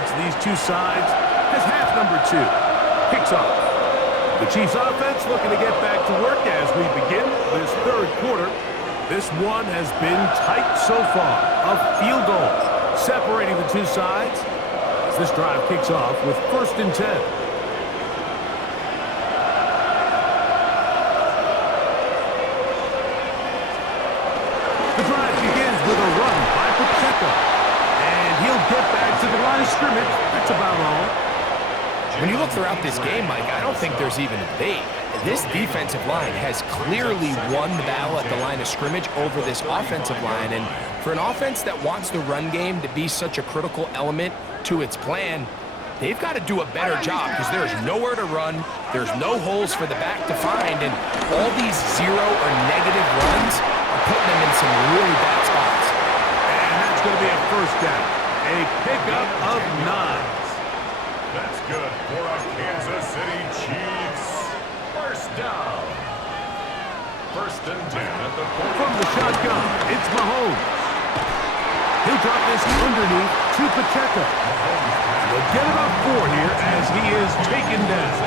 separates these two sides as half number 2 kicks off. The Chiefs offense looking to get back to work as we begin this third quarter. This one has been tight so far. A field goal separating the two sides as this drive kicks off with 1st and 10. The drive begins with a run by Pacheco. And he'll get back to the line of scrimmage. That's about all. When you look throughout this game, Mike, I don't think there's even a debate. This defensive line has clearly won the battle at the line of scrimmage over this offensive line. And for an offense that wants the run game to be such a critical element to its plan, they've got to do a better job because there's nowhere to run, there's no holes for the back to find, and all these zero or negative runs are putting them in some really bad spots. And that's going to be a 1st down. A pickup of 9. That's good for our Kansas City Chiefs. 1st down. 1st and 10 at the 40. From the shotgun, it's Mahomes. He'll drop this underneath to Pacheco. He'll get about 4 here as he is taken down.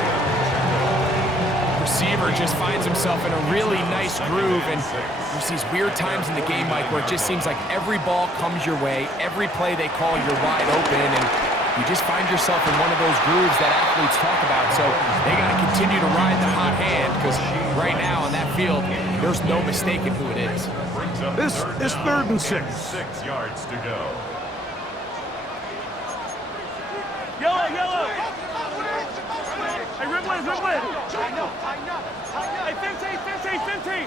Receiver just finds himself in a really nice groove, and there's these weird times in the game, Mike, where it just seems like every ball comes your way, every play they call, you're wide open, and you just find yourself in one of those grooves that athletes talk about. So they got to continue to ride the hot hand because right now on that field, there's no mistaking who it is. This is 3rd and 6. 6 yards to go. Yellow! Hey, Ripley! Hey, 15!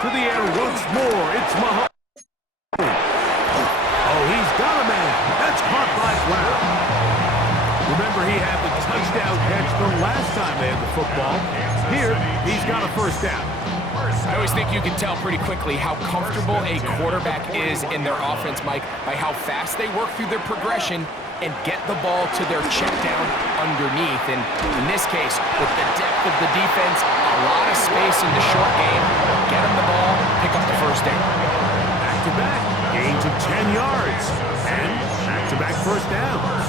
To the air once more, it's Mahomes. Oh, he's got a man. That's caught by Brown. Remember, he had the touchdown catch the last time they had the football. Here, he's got a 1st down. I always think you can tell pretty quickly how comfortable a quarterback is in their offense, Mike, by how fast they work through their progression and get the ball to their check down underneath. And in this case, with the depth of the defense, a lot of space in the short game, get them the ball, pick up the 1st down. Back-to-back, gains of 10 yards, and back-to-back 1st downs.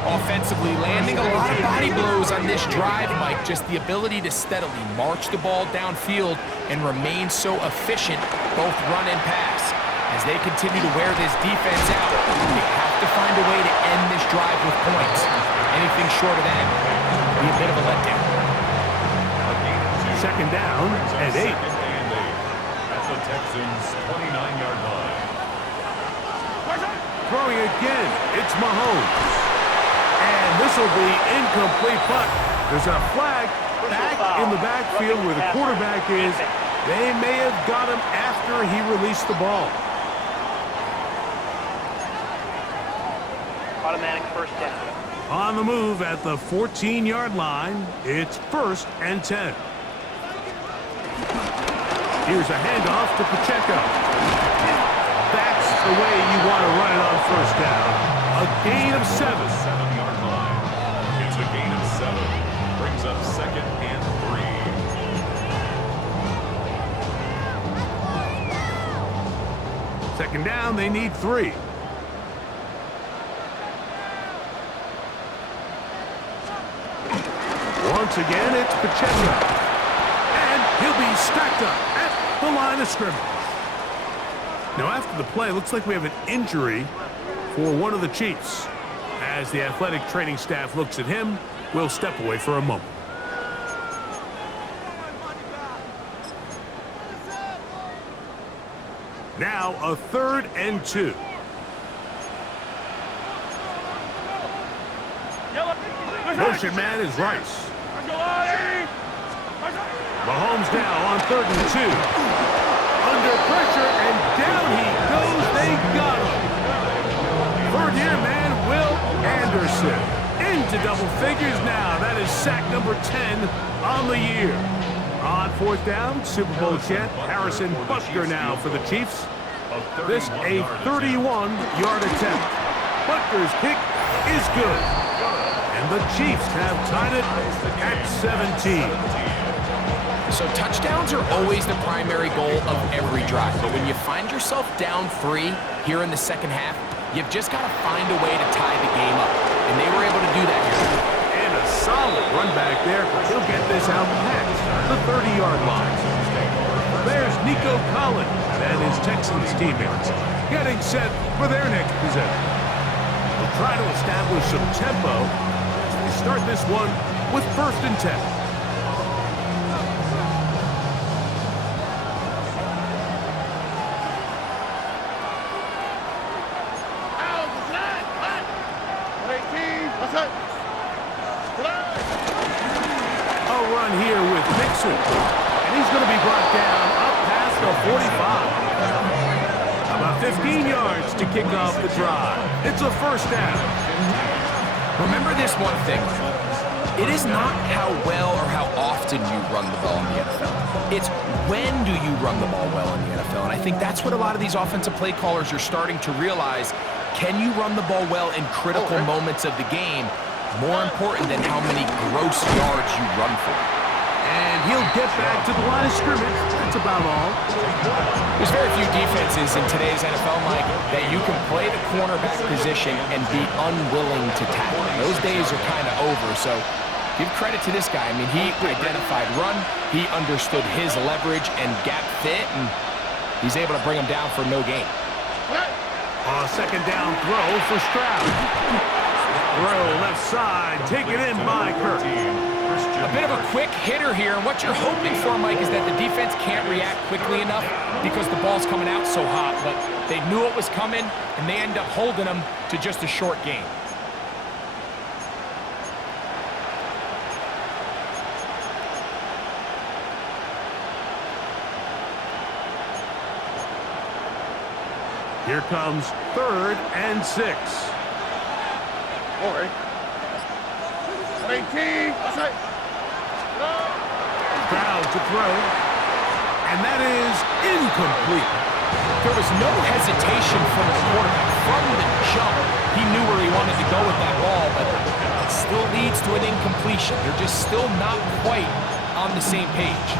Offensively, landing a lot of body blows on this drive, Mike. Just the ability to steadily march the ball downfield and remain so efficient, both run and pass. As they continue to wear this defense out, they have to find a way to end this drive with points. Anything short of that would be a bit of a letdown. 2nd down and 8. At the Texans' 29-yard line. Throwing again, it's Mahomes. And this will be incomplete, but there's a flag back in the backfield where the quarterback is. They may have got him after he released the ball. Automatic 1st down. On the move at the 14-yard line, it's 1st and 10. Here's a handoff to Pacheco. That's the way you want to run it on 1st down. A gain of 7. 7-yard line. It's a gain of 7. Brings up 2nd and 3. 2nd down, they need 3. Once again, it's Pacheco. And he'll be stacked up at the line of scrimmage. Now, after the play, looks like we have an injury for one of the Chiefs. As the athletic training staff looks at him, we'll step away for a moment. Now, a 3rd and 2. Motion man is Rice. Mahomes now on 3rd and 2. Under pressure, and down he goes. They got him. 3rd-year man, Will Anderson. Into double figures now. That is sack number 10 on the year. On 4th down, Super Bowl champ Harrison Butker now for the Chiefs. This a 31-yard attempt. Butker's kick is good. And the Chiefs have tied it at 17. So touchdowns are always the primary goal of every drive. But when you find yourself down 3 here in the second half, You've just got to find a way to tie the game up, and they were able to do that here. And a solid run back there. He'll get this out past the 30-yard line. There's Nico Collins and his Texans teammates getting set for their next possession. They'll try to establish some tempo as they start this one with 1st and 10. A run here with Mixon, and he's going to be brought down up past the 45. About 15 yards to kick off the drive. It's a 1st down. Remember this one thing. It is not how well or how often you run the ball in the NFL. It's when do you run the ball well in the NFL. And I think that's what a lot of these offensive play callers are starting to realize. Can you run the ball well in critical moments of the game? More important than how many gross yards you run for. And he'll get back to the line of scrimmage. That's about all. There's very few defenses in today's NFL, Mike, that you can play the cornerback position and be unwilling to tackle. Those days are kind of over, so give credit to this guy. I mean, he identified run, he understood his leverage and gap fit, and he's able to bring him down for no gain. A 2nd down throw for Stroud. Throw left side, taken in by Kirk. A bit of a quick hitter here, and what you're hoping for, Mike, is that the defense can't react quickly enough because the ball's coming out so hot, but they knew it was coming, and they end up holding them to just a short gain. Here comes 3rd and 6. All right. 18. Stroud to throw. And that is incomplete. There was no hesitation from the quarterback. From the jump, he knew where he wanted to go with that ball, but it still leads to an incompletion. They're just still not quite on the same page.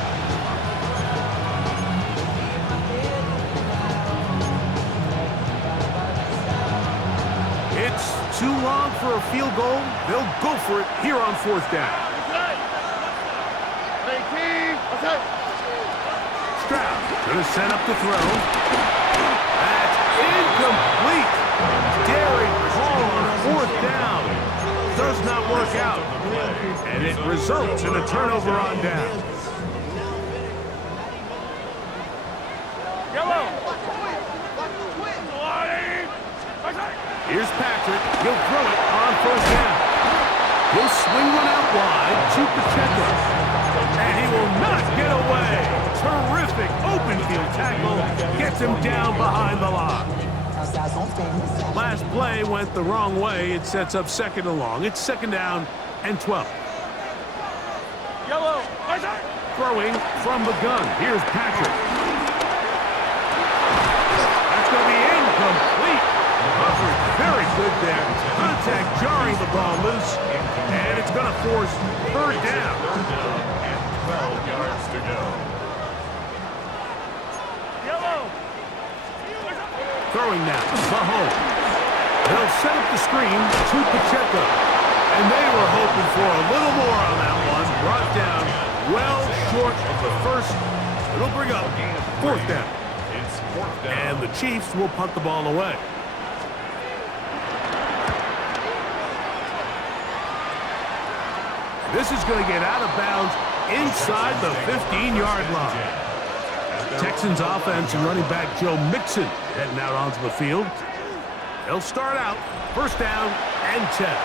It's too long for a field goal. They'll go for it here on 4th down. Stroud going to set up the throw. That's incomplete. Daring call on 4th down. Does not work out. And it results in a turnover on down. Yellow. Here's Patrick. He'll throw it on 1st down. He'll swing one out wide to Pacheco. And he will not get away. Terrific open field tackle. Gets him down behind the line. Last play went the wrong way. It sets up 2nd and long. It's 2nd down and 12. Yellow. Throwing from the gun. Here's Patrick. That's going to be incomplete. Coverage very good there. Contact jarring the ball loose. And it's going to force 3rd down. And 12 yards to go. Yellow. Throwing now. Mahomes. They'll set up the screen to Pacheco. And they were hoping for a little more on that one. Brought down well short of the 1st. It'll bring up 4th down. It's 4th down. And the Chiefs will punt the ball away. This is going to get out of bounds inside the 15-yard line. Texans offense and running back Joe Mixon heading out onto the field. They'll start out 1st down and 10.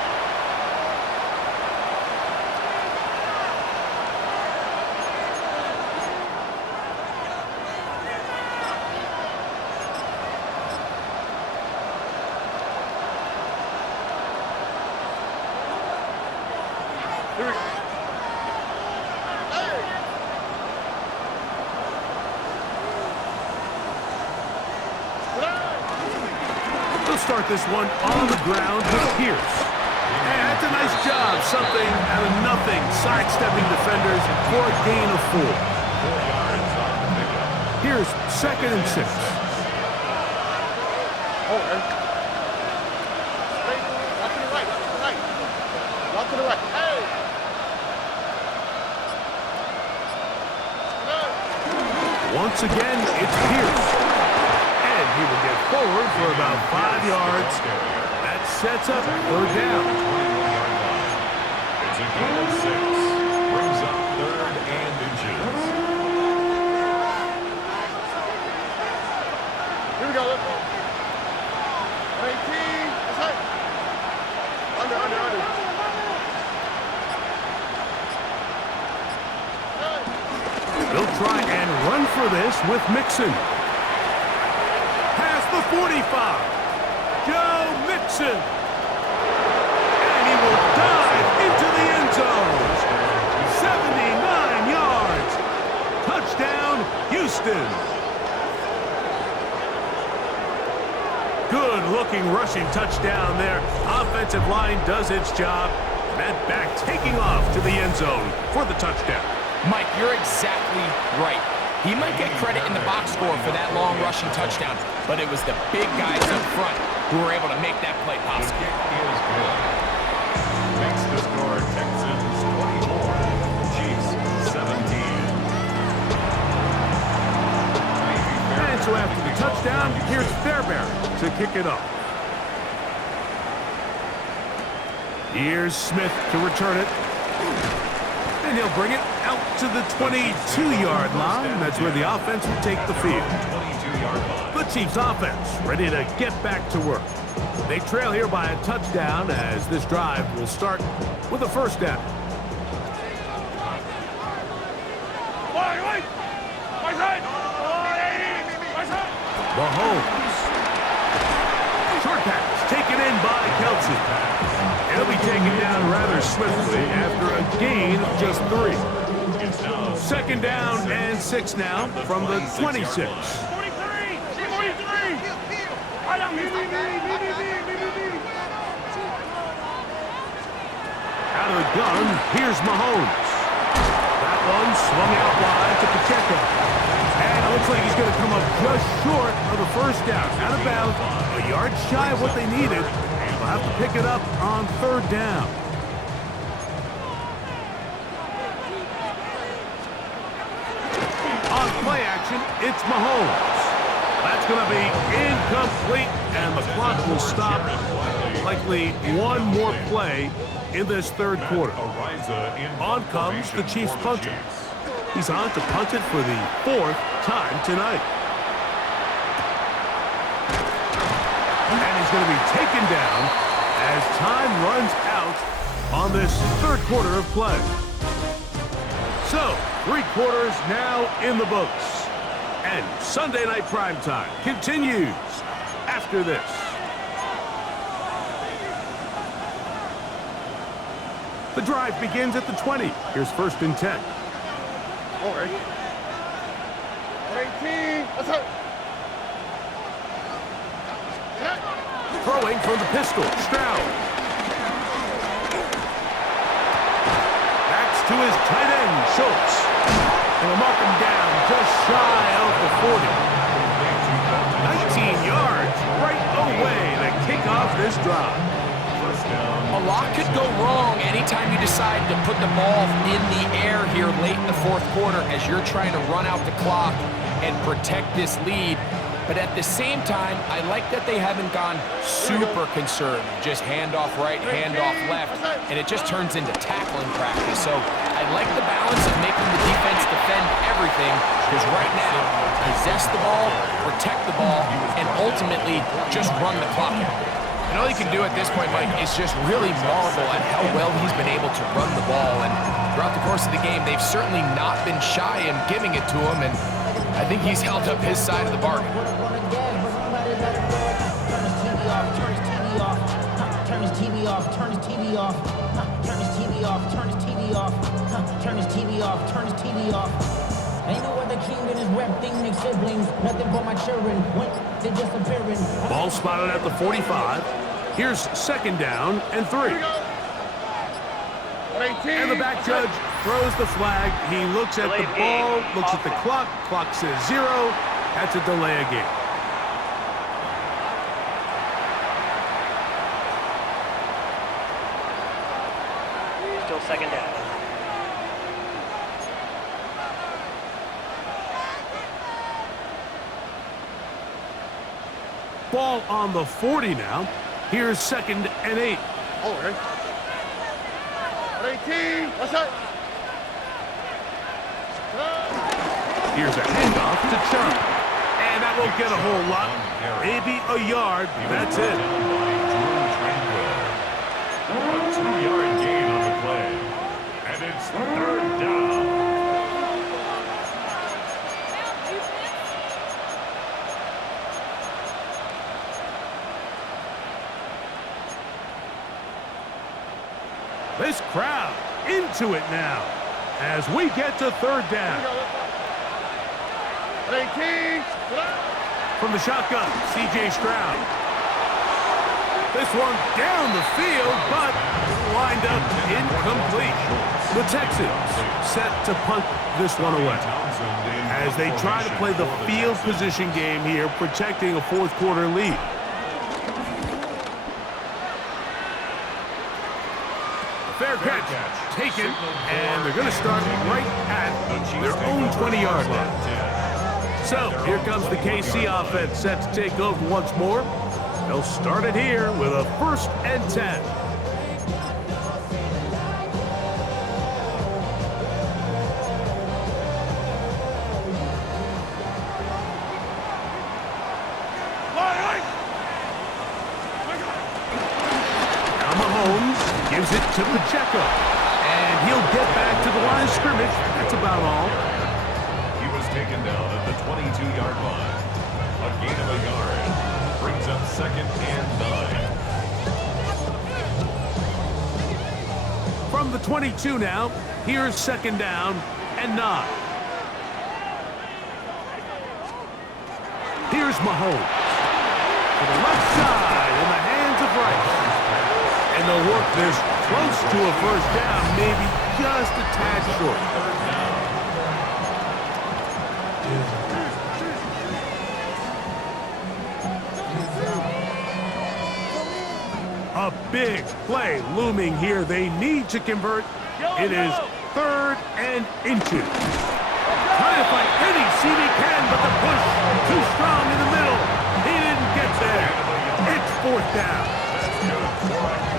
Start this one on the ground with Pierce. And that's a nice job. Something out of nothing. Sidestepping defenders for a gain of 4. 4 yards on the pickup. Here's 2nd and 6. Once again, it's Pierce. And he will get forward for about 5 yards. That sets up 3rd down. It's a gain of 6. Brings up 3rd and inches. Here we go. Let's go. 18. That's right. Under. They'll try and run for this with Mixon. Past the 45. Joe Mixon. And he will dive into the end zone. 79 yards. Touchdown, Houston. Good-looking rushing touchdown there. Offensive line does its job. That back taking off to the end zone for the touchdown. Mike, you're exactly right. He might get credit in the box score for that long rushing touchdown, but it was the big guys up front who were able to make that play The possible. kick is good. Makes the score Texans 24, Chiefs 17. And so after the touchdown, here's Fairbairn to kick it off. Here's Smith to return it. And he'll bring it out to the 22-yard line. That's where the offense will take the field. 22-yard line. The Chiefs offense ready to get back to work. They trail here by a touchdown as this drive will start with a 1st down. Mahomes. Short pass taken in by Kelsey. He'll be taken down rather swiftly after a gain of just 3. It's now 2nd down and 6 now from the 26. 43! Out of the gun, here's Mahomes. That one swung out wide to Pacheco. And it looks like he's going to come up just short of the 1st down. Out of bounds, a yard shy of what they needed. They'll have to pick it up on 3rd down. On play action, it's Mahomes. That's going to be incomplete, and the clock will stop. Likely one more play in this 3rd quarter. Ariza in On comes the Chiefs punter. He's on to punt it for the 4th time tonight. And he's going to be taken down as time runs out on this 3rd quarter of play. So, 3 quarters now in the books. And Sunday Night Primetime continues after this. The drive begins at the 20. Here's 1st and 10. All right. 18. That's right. Throwing from the pistol, Stroud. Backs to his tight end, Schultz. And he'll mark him down just shy of the 40. 19 yards right away to kick off this drive. A lot could go wrong anytime you decide to put the ball in the air here late in the 4th quarter as you're trying to run out the clock and protect this lead. But at the same time, I like that they haven't gone super conservative. Just hand off right, hand off left, and it just turns into tackling practice. So I like the balance of making the defense defend everything, because right now, possess the ball, protect the ball, and ultimately just run the clock out. And all you can do at this point, Mike, is just really marvel at how well he's been able to run the ball. And throughout the course of the game, they've certainly not been shy in giving it to him, and I think he's held up his side of the bargain. Turn his TV off, turn his TV off, turn his TV off, turn his TV off, turn his TV off, turn his TV off. Ain't no other king than his rep thing, make siblings, nothing but my children, when they're disappearing. Ball spotted at the 45. Here's 2nd down and 3. And the back judge throws the flag. He looks at the ball, looks at the clock. Clock says 0. That's a delay of game. Still 2nd down. ball on the 40 now. Here's 2nd and 8. Over. 18. What's that? Here's a handoff to Chubb. And that won't get a whole lot. Maybe a yard. That's it. A 2-yard gain on the play. And it's 3rd down. This crowd into it now as we get to 3rd down. 18. From the shotgun, C.J. Stroud. This one down the field, but lined up incomplete. The Texans set to punt this one away as they try to play the field position game here, protecting a 4th quarter lead. Fair catch taken, and they're going to start right at their own 20-yard line. So here comes the KC offense set to take over once more. They'll start it here with a 1st and 10. Now Mahomes gives it to Pacheco, and he'll get back to the line of scrimmage. That's about all. He was taken down at the 22-yard line. A gain of a yard brings up 2nd and 9. From the 22 now, here's 2nd down and 9. Here's Mahomes. To the left side in the hands of Rice. And they'll work this close to a 1st down, maybe just a tad short. A big play looming here. They need to convert. It is 3rd and inches. Trying to find any seam he can, but the push too strong in the middle. He didn't get there. It's 4th down.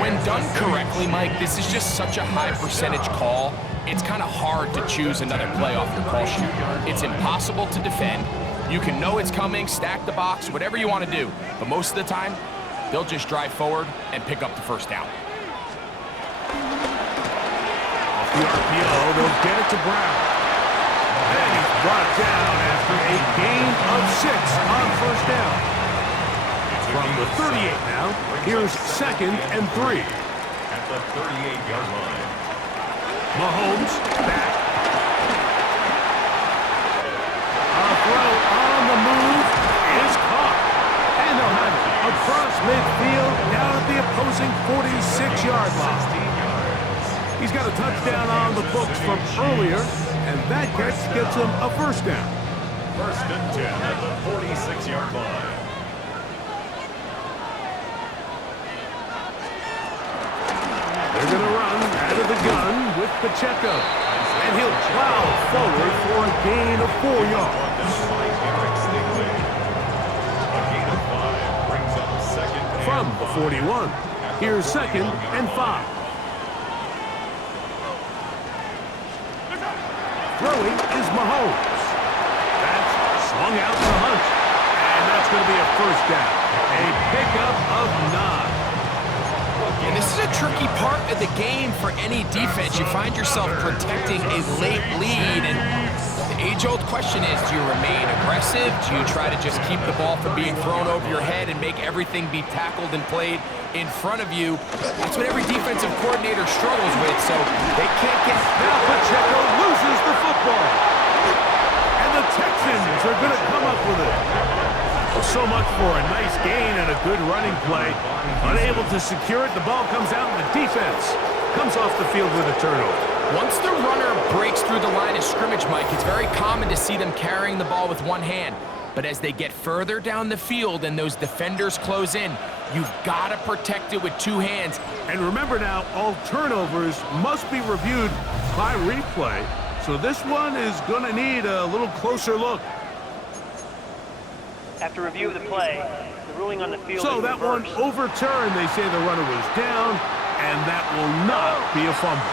When done correctly, Mike, this is just such a high percentage call. It's kind of hard to choose another play off your call sheet. It's impossible to defend. You can know it's coming, stack the box, whatever you want to do. But most of the time, they'll just drive forward and pick up the 1st down. Off the RPO, they'll get it to Brown. And he's brought down after a gain of 6 on 1st down. From the 38 now, here's 2nd and 3. At the 38-yard line. Mahomes back. A throw on the move is caught. And they'll have it across midfield down at the opposing 46-yard line. He's got a touchdown on the books from earlier, and that catch gets him a 1st down. 1st and 10 at the 46-yard line. They're going to run out of the gun with Pacheco. And he'll plow forward for a gain of 4 yards. From the 41, here's 2nd and 5. Throwing is Mahomes. That's swung out to Hunt. And that's going to be a 1st down. A pickup of 9. And this is a tricky part of the game for any defense. You find yourself protecting a late lead, and the age-old question is, do you remain aggressive? Do you try to just keep the ball from being thrown over your head and make everything be tackled and played in front of you? That's what every defensive coordinator struggles with, so they can't get... Now Pacheco loses the football. And the Texans are going to come up with it. Well, so much for a nice gain and a good running play. Unable to secure it, the ball comes out, and the defense comes off the field with a turnover. Once the runner breaks through the line of scrimmage, Mike, it's very common to see them carrying the ball with one hand. But as they get further down the field and those defenders close in, you've got to protect it with 2 hands. And remember now, all turnovers must be reviewed by replay. So this one is going to need a little closer look. After review of the play, the ruling on the field So is that one reversed. overturned. They say the runner was down, and that will not be a fumble.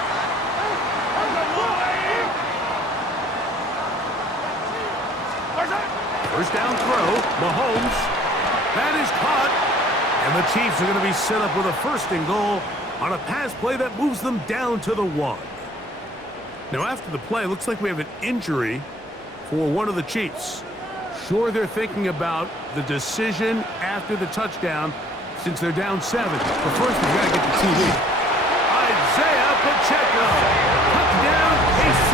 First down throw, Mahomes. That is caught. And the Chiefs are going to be set up with a first and goal on a pass play that moves them down to the 1. Now after the play, it looks like we have an injury for one of the Chiefs. Sure, they're thinking about the decision after the touchdown since they're down 7. But first, we've got to get the TV. Isaiah Pacheco. Touchdown, KC.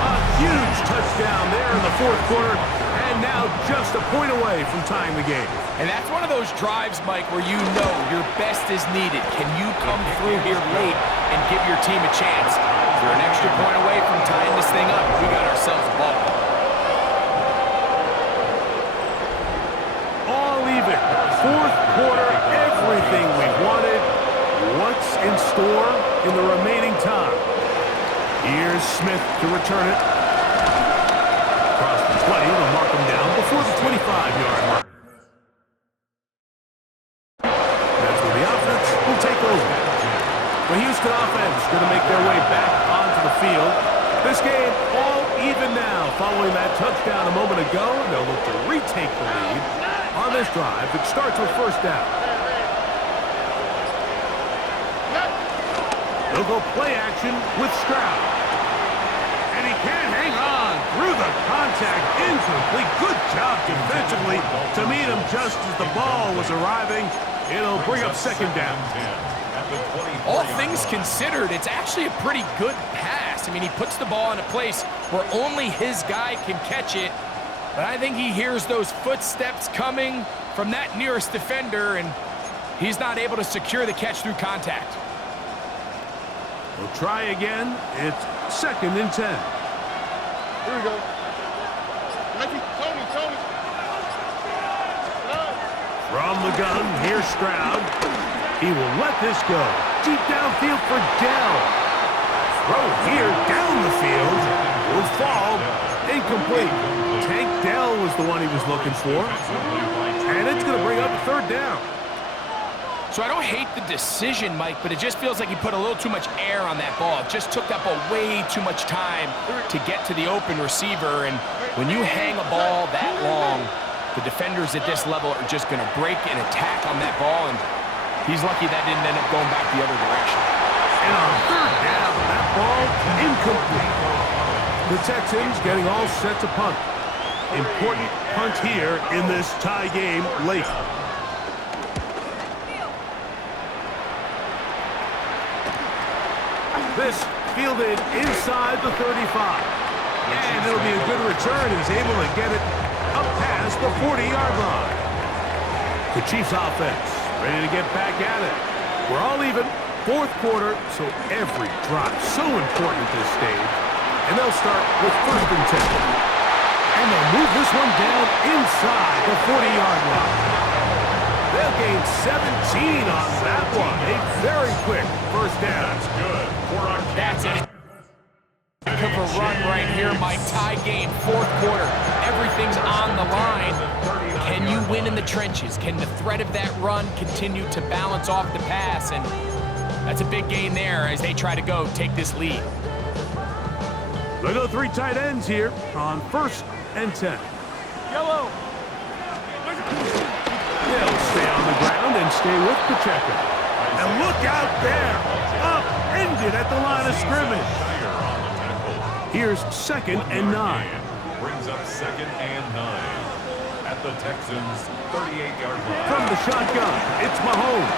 A huge touchdown there in the fourth quarter. And now just a point away from tying the game. And that's one of those drives, Mike, where you know your best is needed. Can you come through here late and give your team a chance? You're an extra point away from tying this thing up. We got ourselves a ball. All even. Fourth quarter, everything we wanted. What's in store in the remaining time? Here's Smith to return it. Across the 20, they'll mark him down before the 25-yard mark. That's where the offense will take over. The Houston offense going to make their way back onto the field. This game all even now following that touchdown a moment ago. They'll look to retake the lead on this drive. It starts with first down. They'll go play action with Stroud. And he can't hang on through the contact. Incomplete. Good job defensively to meet him just as the ball was arriving. It'll bring up second down. All things considered, it's actually a pretty good pass. I mean, he puts the ball in a place where only his guy can catch it. But I think he hears those footsteps coming from that nearest defender, and he's not able to secure the catch through contact. We'll try again. It's second and 10. Here we go. Tony. From the gun, here's Stroud. He will let this go. Deep downfield for Dell. Throw here down the field. Will fall. Incomplete. Tank Dell was the one he was looking for. And it's going to bring up third down. So I don't hate the decision, Mike, but it just feels like he put a little too much air on that ball. It just took up way too much time to get to the open receiver. And when you hang a ball that long, the defenders at this level are just going to break and attack on that ball. And he's lucky that didn't end up going back the other direction. And on third down, that ball incomplete. The Texans getting all set to punt. Important punt here in this tie game late. This fielded inside the 35. And it'll be a good return. He's able to get it up past the 40-yard line. The Chiefs offense ready to get back at it. We're all even. Fourth quarter, so every drive so important at this stage. And they'll start with first and 10. And they'll move this one down inside the 40-yard line. They'll gain 17 on that one. A very quick first down. That's good for a That's it. Heck of a run right here, Mike. Tie game, fourth quarter. Everything's on the line. Can you win in the trenches? Can the threat of that run continue to balance off the pass? And that's a big gain there as they try to go take this lead. They go three tight ends here on first and 10. Yellow. They'll stay on the ground and stay with Pacheco. And look out there. Upended at the line of scrimmage. Here's second and 9. brings up second and 9 at the Texans' 38-yard line. From the shotgun, it's Mahomes.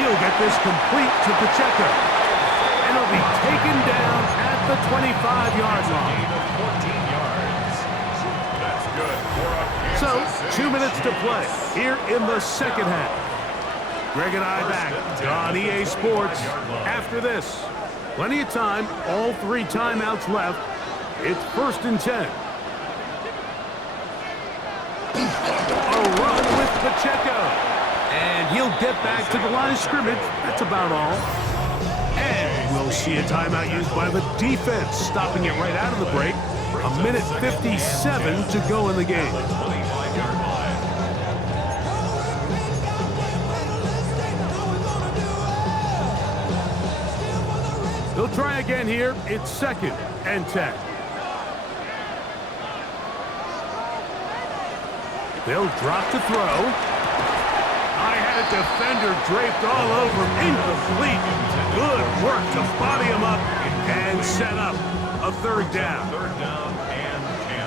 He'll get this complete to Pacheco. And he'll be taken down at the 25-yard line. Gain of 14 yards. That's good for a Kansas So, City 2 minutes to play Chiefs. here in the second half. Greg and I back on EA Sports after this. Plenty of time, all 3 timeouts left. It's first and 10. A run with Pacheco. And he'll get back to the line of scrimmage. That's about all. And we'll see a timeout used by the defense, stopping it right out of the break. A minute 57 to go in the game. 25-yard line. They'll try again here. It's 2nd and 10. They'll drop to throw. I had a defender draped all over him. Incomplete. Good work to body him up and set up a 3rd down. 3rd down and 10.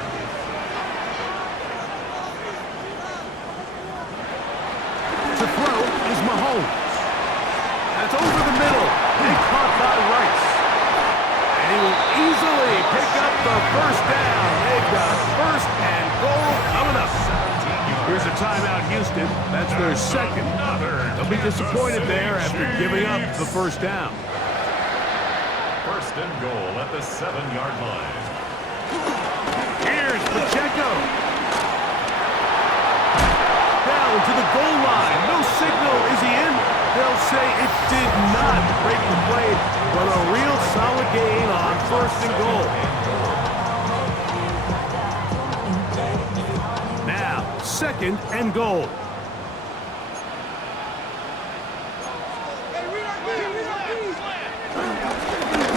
To throw is Mahomes. That's over the middle. Big caught by Rice. And he will easily pick up the 1st down. They've got 1st and goal coming up. Here's a timeout, Houston. That's their 2nd. They'll be disappointed there after giving up the 1st down. 1st and goal at the 7-yard line. Here's Pacheco. Down to the goal line. No signal. Is he in? They'll say it did not break the play, but a real solid gain on 1st and goal. Now, 2nd and goal.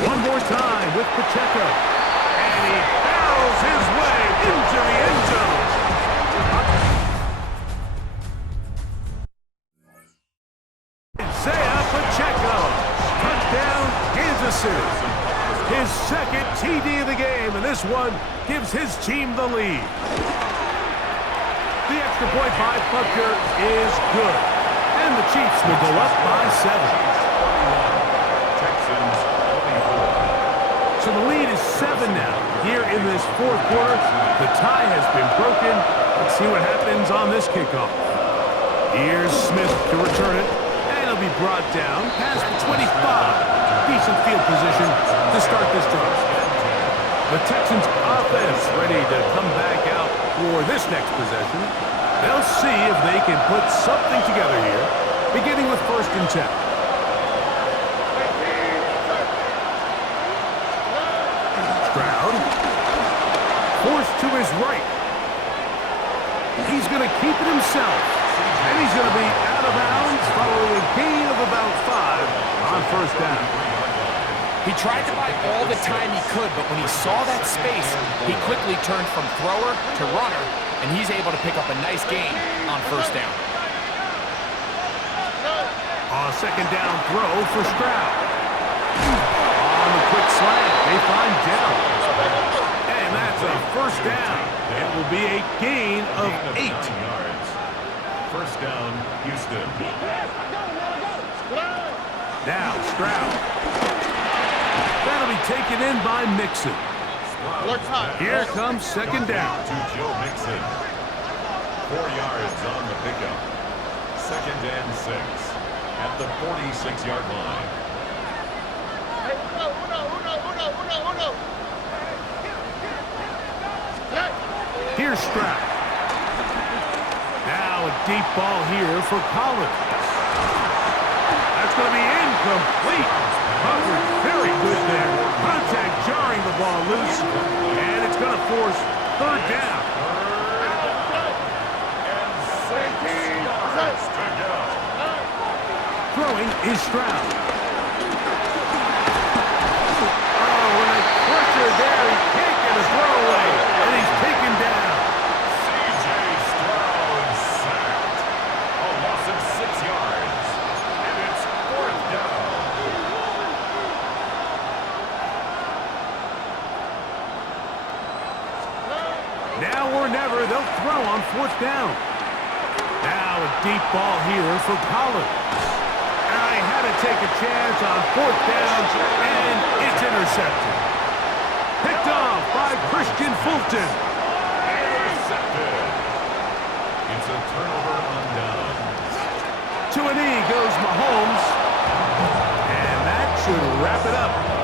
One more time with Pacheco. And he barrels his way into the end zone. Isaiah Pacheco. Touchdown, Kansas City. His 2nd TD of the game, and this one gives his team the lead. The extra point by Butker is good. And the Chiefs will go up by 7. Texans 24. So the lead is 7 now. Here in this 4th quarter, the tie has been broken. Let's see what happens on this kickoff. Here's Smith to return it. And it'll be brought down past the 25. Decent field position to start this drive. The Texans offense ready to come back out for this next possession. They'll see if they can put something together here, beginning with 1st and 10. Stroud. Forced to his right. He's going to keep it himself. And he's going to be out of bounds following a gain of about 5 on 1st down. He tried to buy all the time he could, but when he saw that space, he quickly turned from thrower to runner, and he's able to pick up a nice gain on 1st down. A 2nd down throw for Stroud. On the quick slant, they find Dell. And that's a 1st down. It will be a gain of 8. yards. 1st down, Houston. Now Stroud. That'll be taken in by Mixon. Here comes 2nd down. To Joe Mixon. 4 yards on the pickup. 2nd and 6 at the 46-yard line. Here's Stroud. Now a deep ball here for Collins. That's going to be incomplete. Covered very good there. Contact jarring the ball loose. And it's going to force 3rd down. Throwing is Stroud. Oh, and a pressure there. He can't get a throwaway. And he's taken down. C.J. Stroud sacked. A loss of 6 yards. And it's 4th down. Now or never, they'll throw on 4th down. Now a deep ball here for Collins. And I had to take a chance on 4th down, and it's intercepted. Picked off by Christian Fulton. Intercepted. It's a turnover on downs. To a knee goes Mahomes. And that should wrap it up.